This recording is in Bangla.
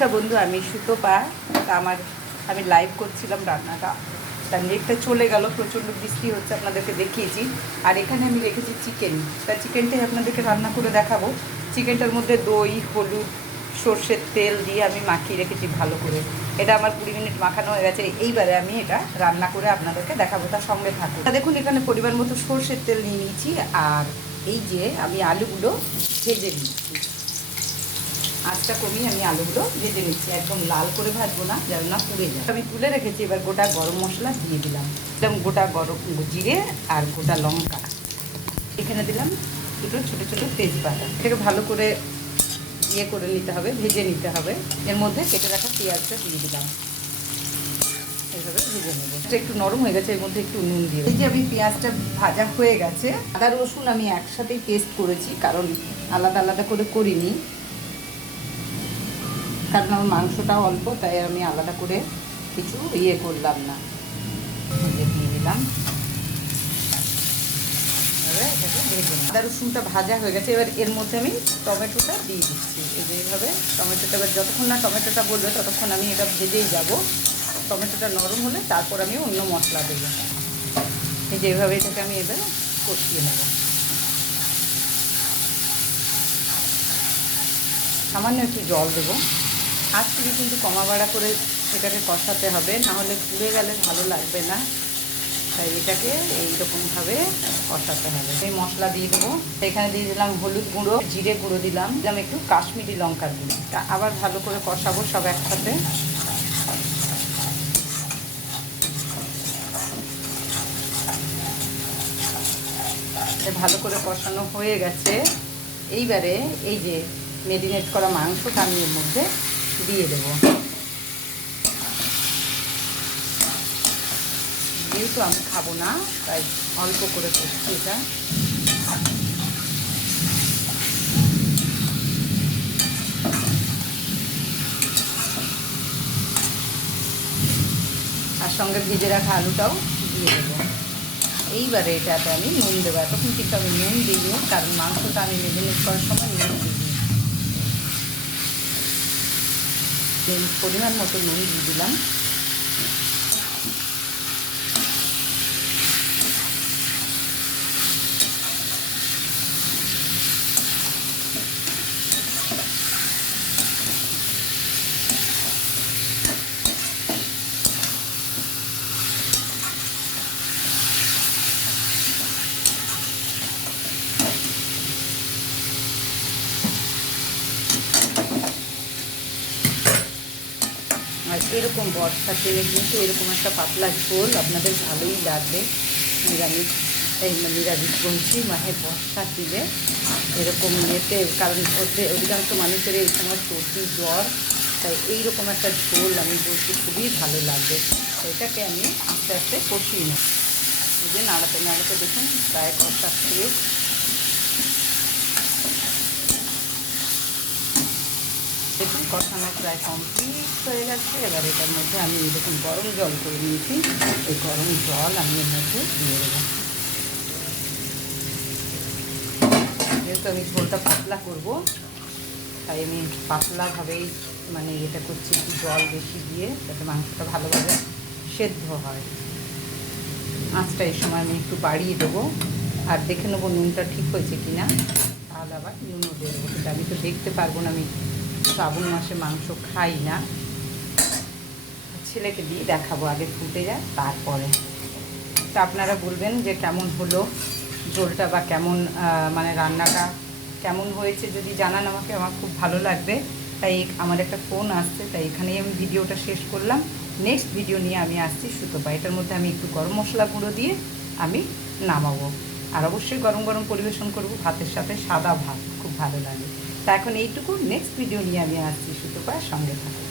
নমস্কার বন্ধু, আমি সুতপা। তা আমার, আমি লাইভ করছিলাম রান্নাটা। তার নেটটা চলে গেল, প্রচণ্ড বৃষ্টি হচ্ছে, আপনাদেরকে দেখিয়েছি। আর এখানে আমি রেখেছি চিকেন তা চিকেনটাই আপনাদেরকে রান্না করে দেখাবো। চিকেনটার মধ্যে দই, হলুদ, সর্ষের তেল দিয়ে আমি মাখিয়ে রেখেছি ভালো করে। এটা আমার কুড়ি মিনিট মাখানো হয়ে গেছে। এইবারে আমি এটা রান্না করে আপনাদেরকে দেখাবো, তার সঙ্গে থাকুন। তা দেখুন, এখানে পরিমাণ মতো সর্ষের তেল নিয়ে নিয়েছি। আর এই যে আমি আলুগুলো ভেজে নিচ্ছি। আঁচটা কমিয়ে আমি আলুগুলো ভেজে নিচ্ছি। একদম লাল করে ভাজবো না, যেন না পুড়ে যায়। আমি তুলে রেখেছি, এবার গোটা গরম মশলা দিয়ে দিলাম। দিলাম গোটা গরম জিরে আর গোটা লঙ্কা। এখানে দিলাম দুটো ছোটো ছোটো তেজপাতা। এটাকে ভালো করে ইয়ে করে নিতে হবে, ভেজে নিতে হবে। এর মধ্যে কেটে রাখা পেঁয়াজটা দিয়ে দিলাম। একটু নরম হয়ে গেছে, এর মধ্যে একটু নুন দিয়ে এই যে আমি পেঁয়াজটা ভাজা হয়ে গেছে, আদা রসুন আমি একসাথেই পেস্ট করেছি, কারণ আলাদা আলাদা করে করিনি। কারণ আমার মাংসটাও অল্প, তাই আমি আলাদা করে কিছু ইয়ে করলাম না। দিয়ে দিলাম। আদা রসুনটা ভাজা হয়ে গেছে। এবার এর মধ্যে আমি টমেটোটা দিয়ে দিচ্ছি। এই এইভাবে টমেটোটা, এবার যতক্ষণ না টমেটোটা বলবে ততক্ষণ আমি এটা ভেজেই যাব। টমেটোটা নরম হলে তারপর আমি অন্য মশলা দেবো। এই যে এইভাবে এটাকে আমি এবার কষিয়ে নেব। সামান্য একটু জল দেবো। আজ থেকে কিন্তু কমা বাড়া করে এটাকে কষাতে হবে, নাহলে পুড়ে গেলে ভালো লাগবে না। তাই এটাকে এইরকমভাবে কষাতে হবে। এই মশলা দিয়ে দেবো। এখানে দিয়ে দিলাম হলুদ গুঁড়ো, জিরে গুঁড়ো দিলাম। দিলাম একটু কাশ্মীরি লঙ্কার গুঁড়ো। তা আবার ভালো করে কষাবো সব একসাথে। ভালো করে কষানো হয়ে গেছে। এইবারে এই যে মেরিনেট করা মাংসটা আমি এর মধ্যে দিয়ে দেব। যেহেতু আমি খাব না, তাই অল্প করে করছি এটা। আর সঙ্গে ভেজে রাখা আলুটাও দিয়ে দেবো। এইবারে এটাতে আমি নুন দেবো। এতক্ষণ কিন্তু আমি নুন দিইনি, কারণ মাংসটা আমি মেরিনেট করার সময় নুন দিইনি নুন পরিমাণ মতো নুন দিয়ে দিলাম। আর এরকম বর্ষার দিনে কিন্তু এরকম একটা পাতলা ঝোল আপনাদের ভালোই লাগবে। নিরামিষ, এই নিরামিষ বলছি মানে বর্ষার দিনে এরকম ইয়েতে, কারণ ওদের অধিকাংশ মানুষের এই সময় সর্দি, জ্বর, তাই এইরকম একটা ঝোল আমি বলছি, খুবই ভালো লাগবে। এটাকে আমি আস্তে আস্তে কষিয়ে নেব। যে নাড়াতে নাড়াতে দেখুন, প্রায় কষা শেষ দেখুন, কষানো প্রায় কমপ্লিট হয়ে গেছে। এবার এটার মধ্যে আমি এরকম গরম জল করে নিয়েছি। এই গরম জল আমি এর মধ্যে দিয়ে দেবো। যেহেতু আমি ঝোলটা পাতলা করব, তাই আমি পাতলাভাবেই মানে এটা করছি একটু জল বেশি দিয়ে, যাতে মাংসটা ভালোভাবে সেদ্ধ হয়। আঁচটা এই সময় আমি একটু বাড়িয়ে দেবো। আর দেখে নেব নুনটা ঠিক হয়েছে কি না তাহলে আবার নুনও দেবো। আমি তো দেখতে পারব না, আমি শ্রাবণ মাসে মাংস খাই না। ছেলেকে দিয়ে দেখাবো, আগে ফুটে যায় তারপরে। তা আপনারা বলবেন যে কেমন হলো, ঝোলটা বা কেমন মানে রান্নাটা কেমন হয়েছে যদি জানান আমাকে, আমার খুব ভালো লাগবে। তাই আমার একটা ফোন আসছে, তাই এখানেই আমি ভিডিওটা শেষ করলাম। নেক্সট ভিডিও নিয়ে আমি আসছি সুতোপা এটার মধ্যে। আমি একটু গরম মশলা গুঁড়ো দিয়ে আমি নামাবো। আর অবশ্যই গরম গরম পরিবেশন করব, ভাতের সাথে সাদা ভাত, খুব ভালো লাগে। তা এখন এইটুকু। নেক্সট ভিডিও নিয়ে আমি আসছি সুতোপার সঙ্গে থাকব